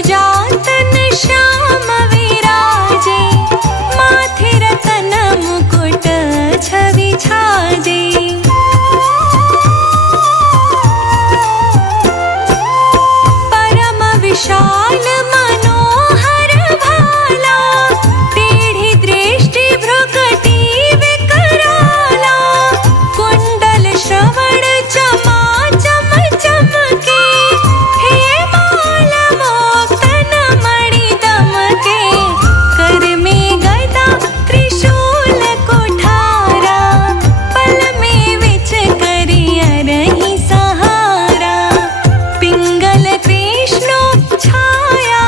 सुजातन श्याम विराजे, माथे रतन मुकुट छवि छाजे। परम विशाल मनोहर भाला, टेढ़ी दृष्टि भ्रुकुटी विकराला। कुंडल श्रवण चमा चम चमके, हे माल मोक्तन मणि दमके। कर में गदा त्रिशूल कुठारा, पल में विच करियर ही सहारा। पिंगल कृष्ण छाया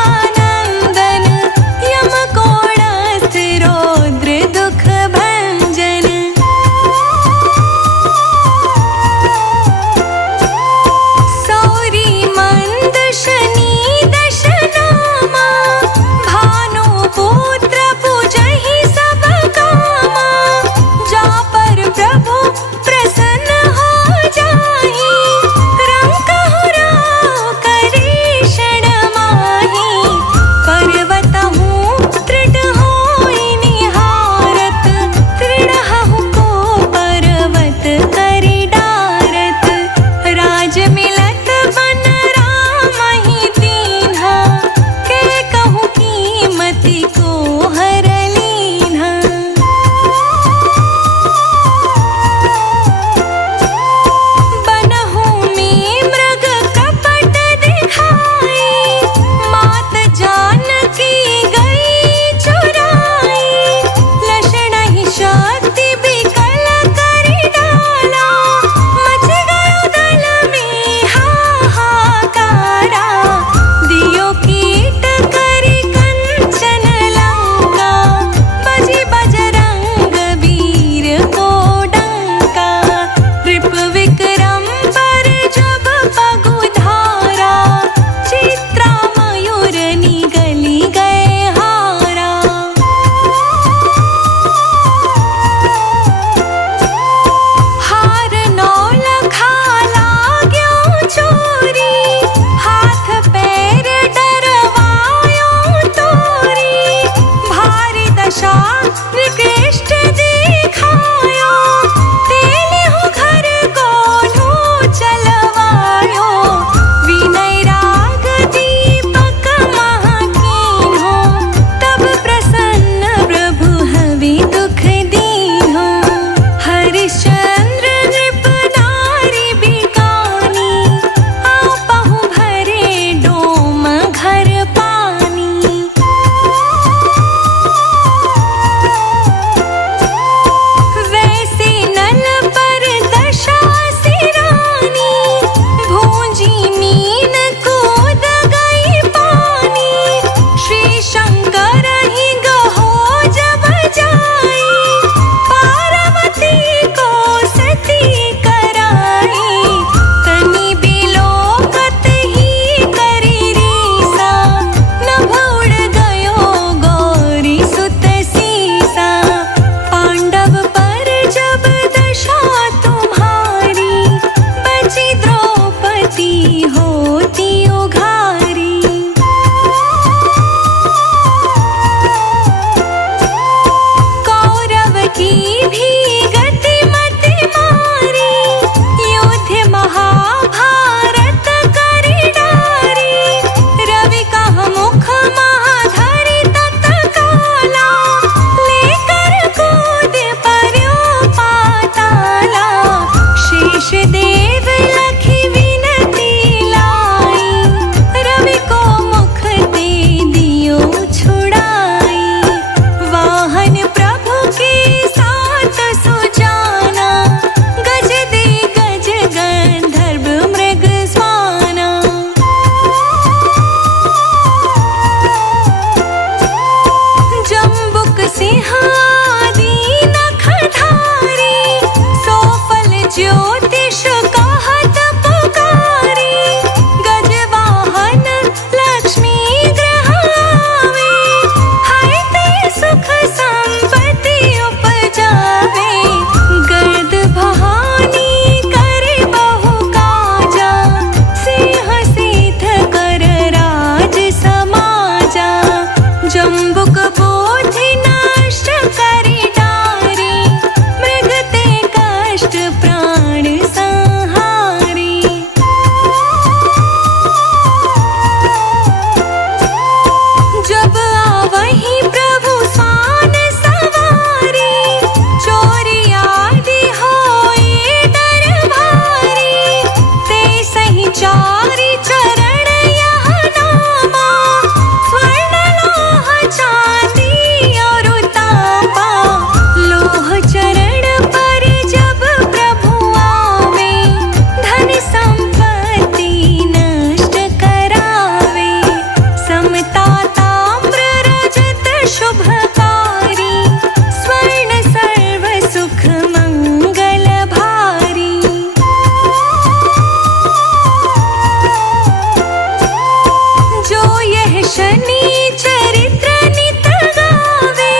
शनि चरित्र नित गावे,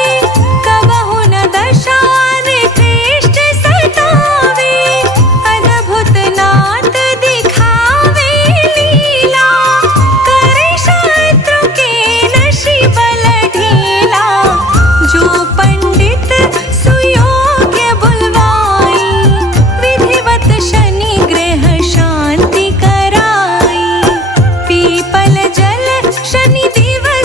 कबहु न दशा निकृष्ट सतावे। अद्भुत नाथ दिखावे लीला, करे शत्रु के नशि बल ढीला। जो पंडित सुयोग्य बुलवाई, विधिवत शनि ग्रह शांति कराई। पीपल जल शनि दिवस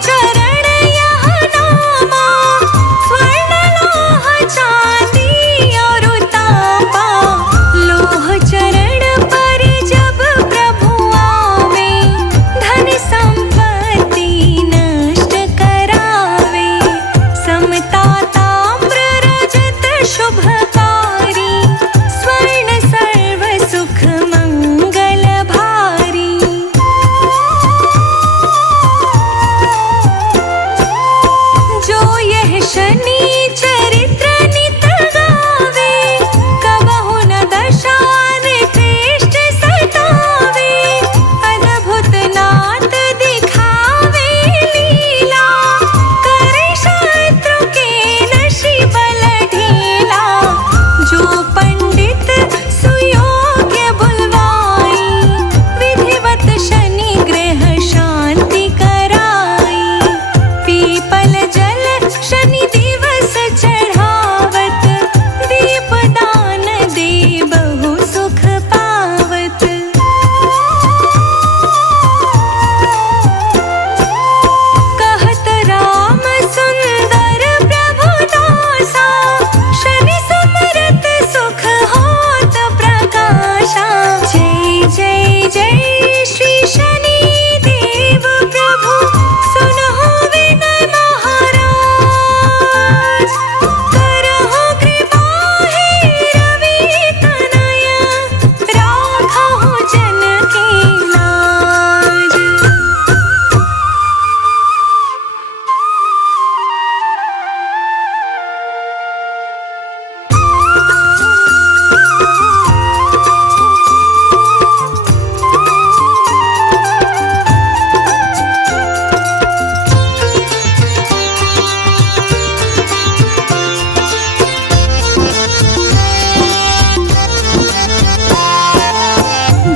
चरण यह नामा, स्वर्ण लोह चांदी और तांबा। लोह चरण पर जब प्रभु आवे, धन संपत्ति नष्ट करावे। समता ताम्र रजत शुभकारी, स्वर्ण सर्व सुख मंगल भारी। जो यह शनि चरित्र नित गावे, कबहु न दशा निकृष्ट सतावे। अद्भुत नाथ दिखावे लीला, करे शत्रु के नशि बल ढीला। जो पंडित सुयोग्य बुलवाई, विधिवत शनि ग्रह शांति कराई। पीपल जल शनि दिवस चढ़ावत, दीप दान दे बहु सुख पावत। कहत राम सुंदर प्रभु दासा, शनि समरत सुख होत प्रकाशा। जय जय जय श्री शनि देव प्रभु, सुनहु विनय महाराज। करहु कृपा हे रवि तनय, राखहु जन की लाज।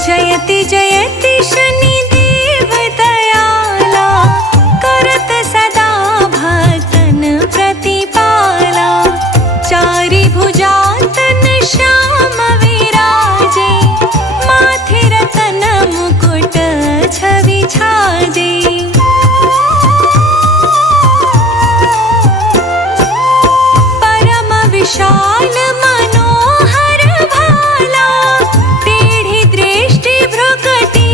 जयति जयति शनि देव दयाला, करत सदा भक्तन प्रतिपाला। चारि भुजा तन श्याम विराजे, माथे रतन मुकुट छवि छाजे। परम विशाल मनोहर भाला, टेढ़ी दृष्टि भ्रुकटी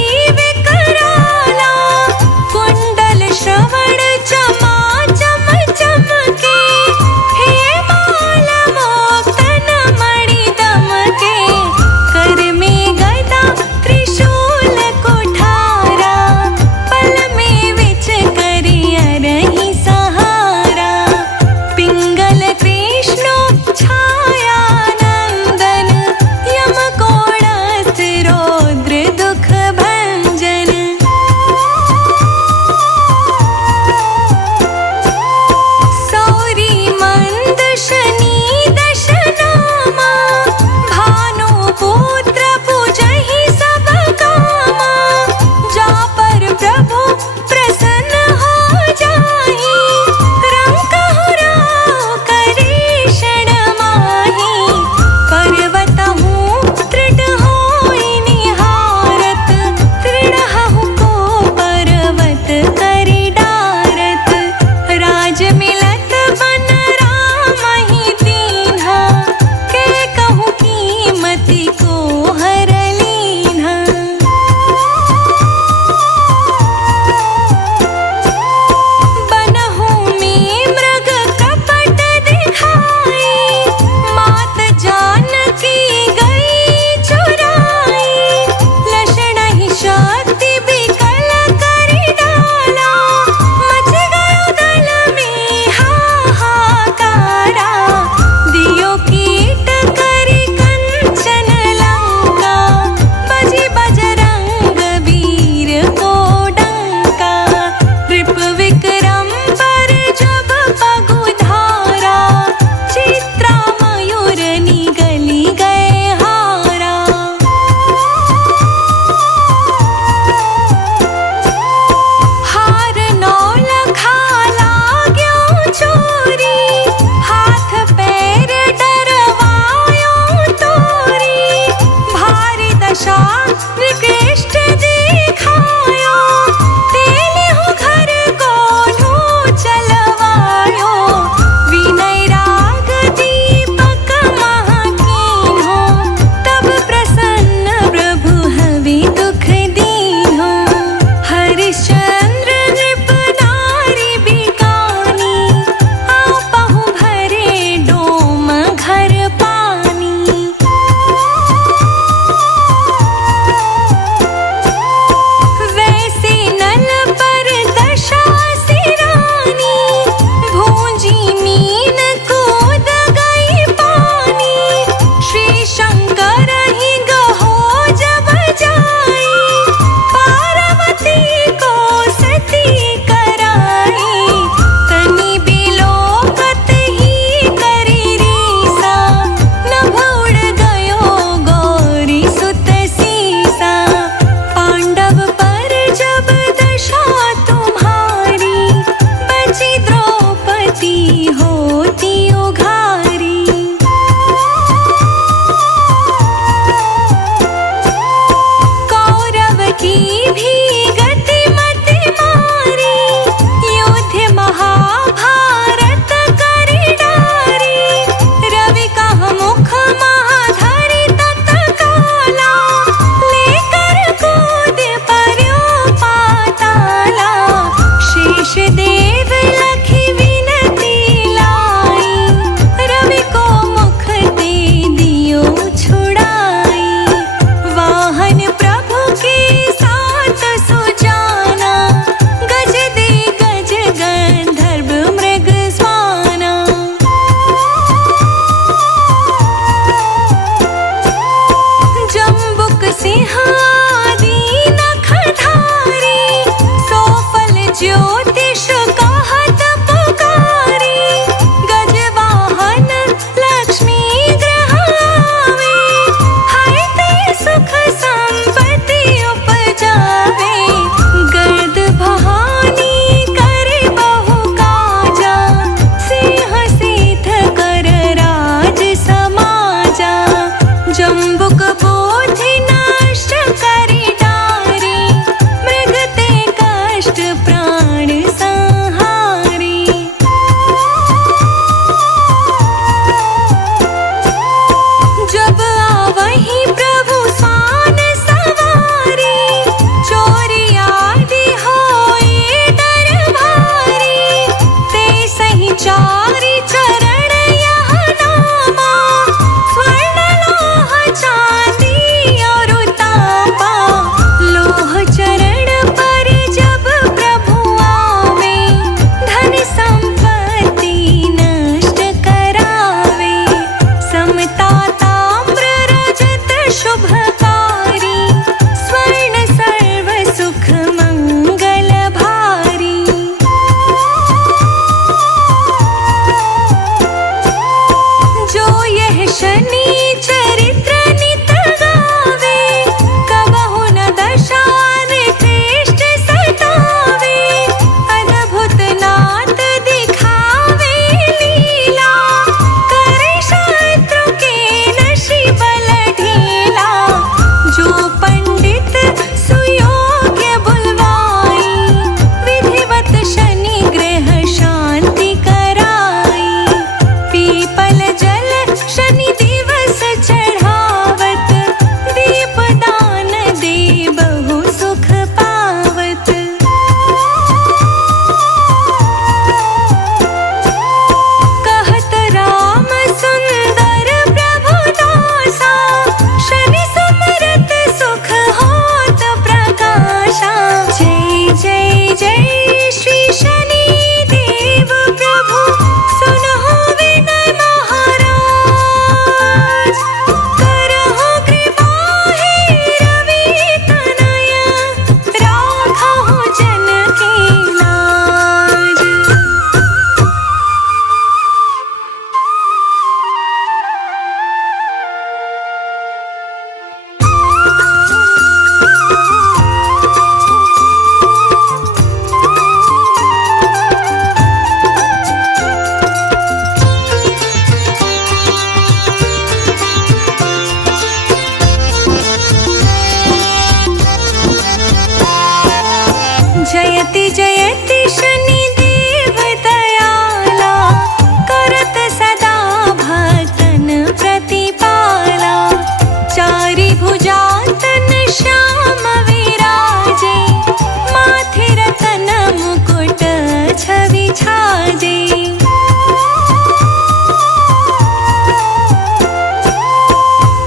छाजे।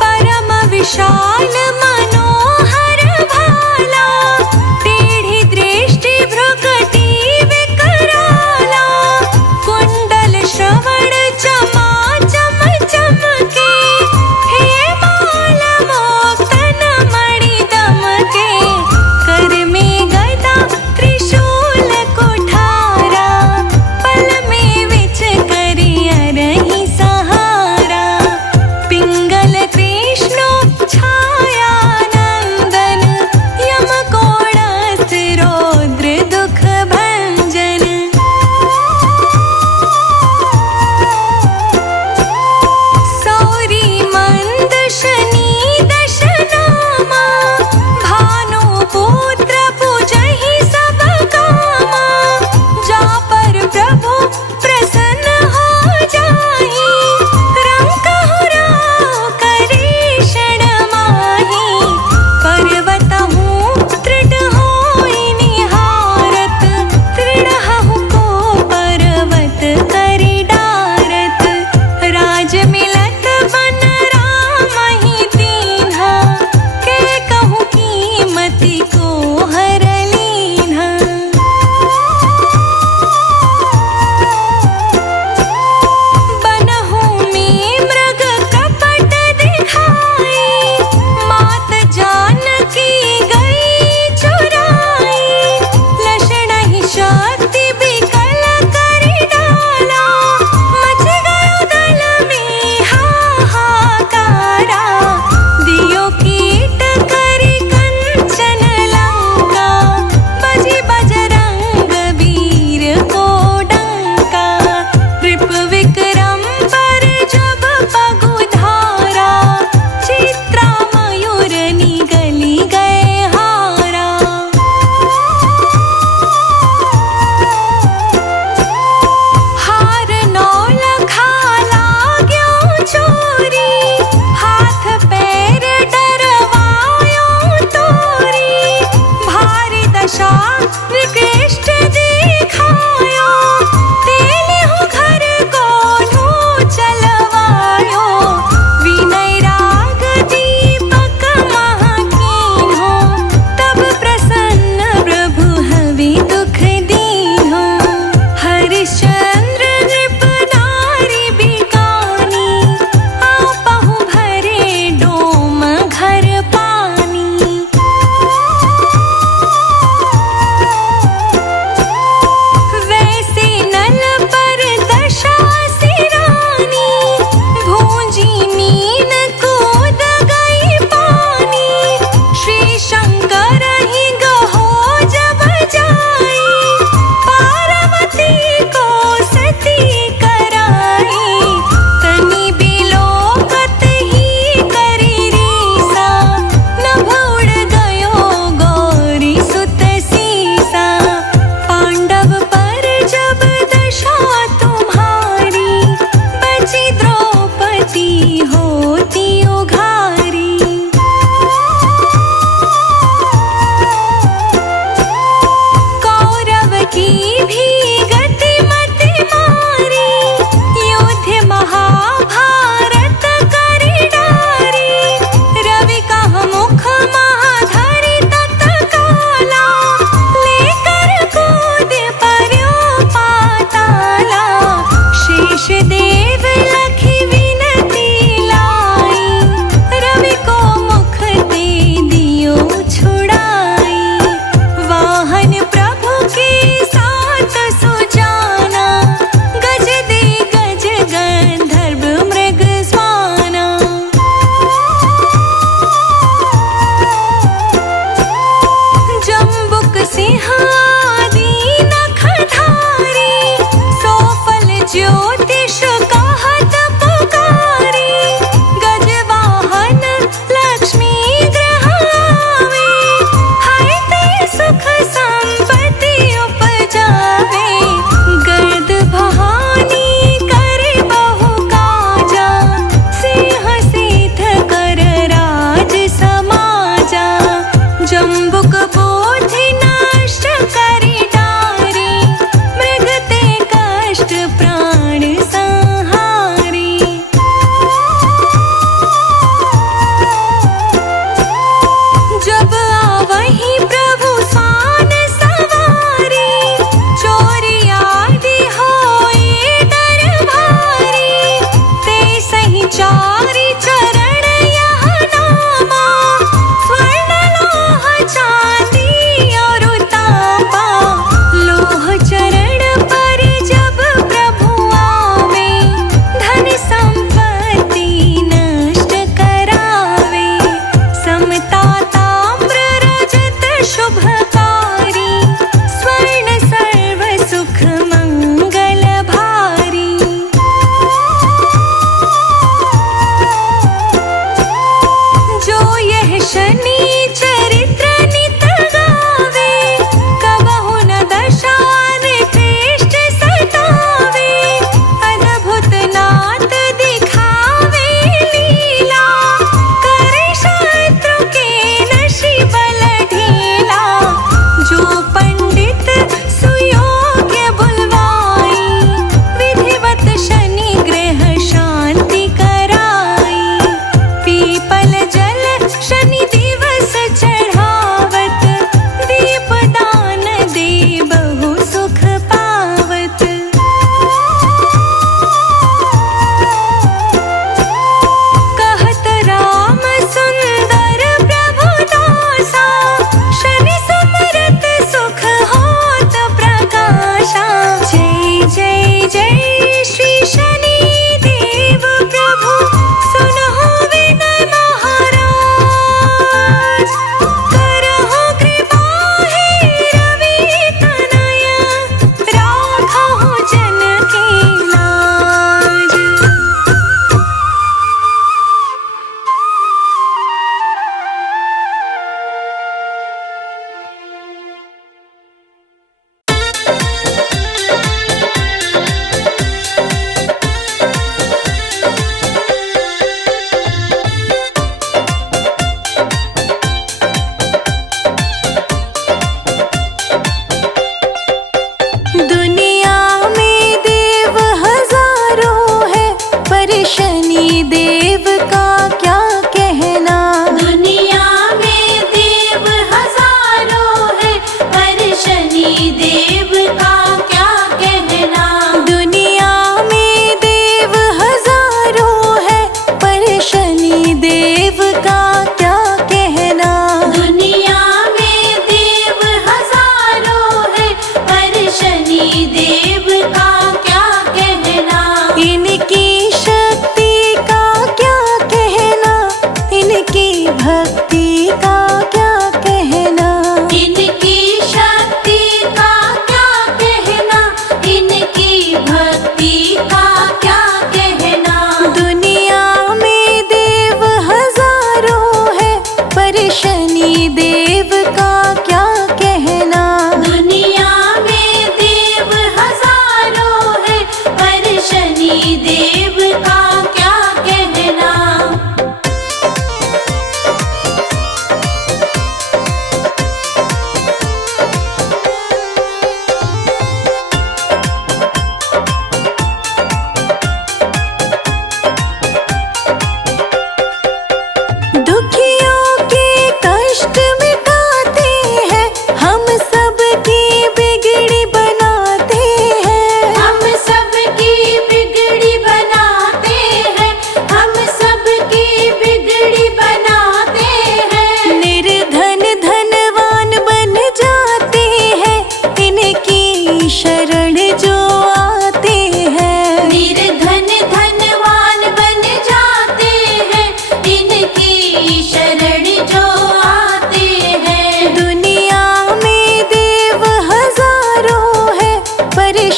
परम विशाल मनोहर भाला, टेढ़ी दृष्टि भ्रुकुटी विकराला, कुंडल श्रवण चमा चम चमके, हे माल मोक्तन मणि दमके, कर में गदा त्रिशूल कुठारा, पल में विच करियरहि सहारा, पिंगल कृष्णो छाया नंदन, यम कोणस्थ रौद्र दुख भंजन। सौरी मंद शनि दश नामा, भानु पुत्र पूजहि सब कामा, जा पर प्रभु प्रसन्न हो जाहि, रंकहु राव करे क्षण माहि, पर्वतहु तृण होई निहारत, तृणहु को पर्वत करि डारत, राज मिलत बन रामहि दीन्हा, के कहूँ कीमति को हर लीन्हा। बनहु में मृग कपट दिखाई, मात जानकी गई चुराई, लक्षणहि शक्ति विकल करि डाला, मच गयो दल में हाहाकारा, दियो कीट करि कंचन लंका, बजि बजरंग वीर को डंका, नृप विक्रम पर जब पगु धारा, चित्रा मयूर निगली गए हारा। हार नौलखा लाग्यो चोरी, हाथ पैर डरवायो तोरी, भारी दशा निकृष्ट दिखायो, तेलिहु घर कोल्हू चलवायो, विनय राग दीपक महकीन्हो, तब प्रसन्न प्रभु हवि दुख दीन्हो। हरिश्चंद्र नृप नारी बिकानी, आपहु भरे डोम घर पानी। वैसे नल पर दशा सिरानी, भूंजी मीन कूद गई पानी, श्री शंकर ही गहो जब जाई, पार्वती को सती कराई, तनि बिलोकत ही करि रीसा, नभ उड़ गयो गौरी सुत सीसा, पांडव पर जब दशा तुम्हारी, बची द्रौपदी होती उघारी। कौरव की भी गति मति मारी, युद्ध महाभारत करि डारी, रवि कह मुख महाधरि तत्काला, लेकर कूद पर्यो पाताला, शेष देव लखि विनती लाई, रवि को मुख ते दियो छुड़ाई, वाहन प्रभु के साथ सुजाना, गज दे गज गंधर्व मृग स्वाना। जम्बुक सिंह आदि नखधारी, सोफल ज्योतिष कहत पुकारी, गजवाहन लक्ष्मी ग्रह आवे, हाय ते सुख संपत्ति उपजावे, गद भहानी करे बहु काजा, सिंह सिद्ध कर राज समाजा, जम्बुक बोधि नष्ट करि डारी, मृग ते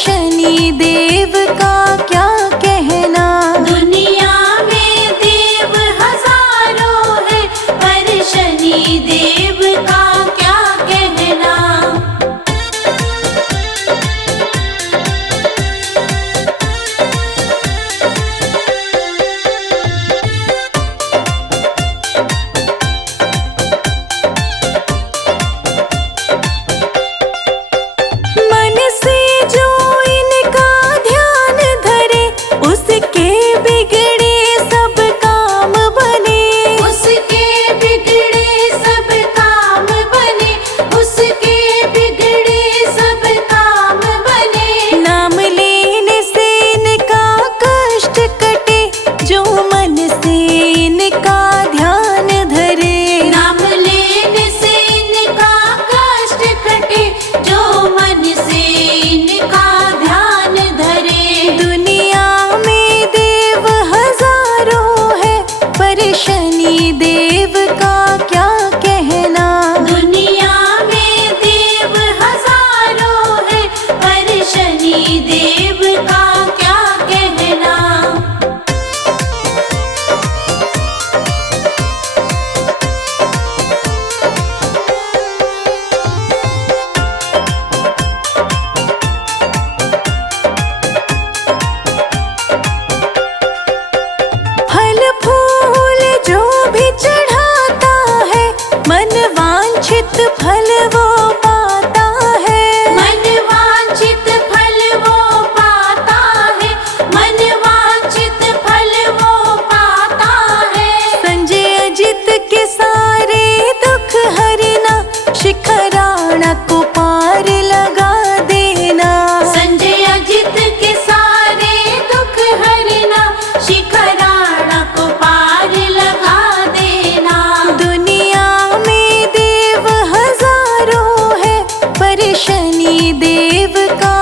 शनि देव का क्या कहना। दुनिया में देव हजारों है, पर शनि देव का क्या कहना। मन से जो इनका ध्यान धरे, उसके बिगड़े सब काम बने। उसके बिगड़े सब काम बने, उसके बिगड़े सब काम बने। नाम लेने से इनका कष्ट कटे, जो मन से इनका ध्यान धरे। नाम लेने से इनका कष्ट कटे, जो मन से इनका ध्यान धरे। दुनिया में देव हजारों है, पर शनि देव का क्या कहना। दुनिया में देव हजारों है, पर शनि देव का क्या कहना। फल फूल जो भी चढ़ाता है, मन वांछित फल वो पाता है। मन वांछित फल वो पाता है, मन वांछित फल वो पाता है। संजय अजित के सारे दुख हरना, शिखराणा को पार लगा देना। संजय अजित के सारे दुख हरना, शिखराणा को पार लगा देना। दुनिया में देव हजारों है, पर शनि देव का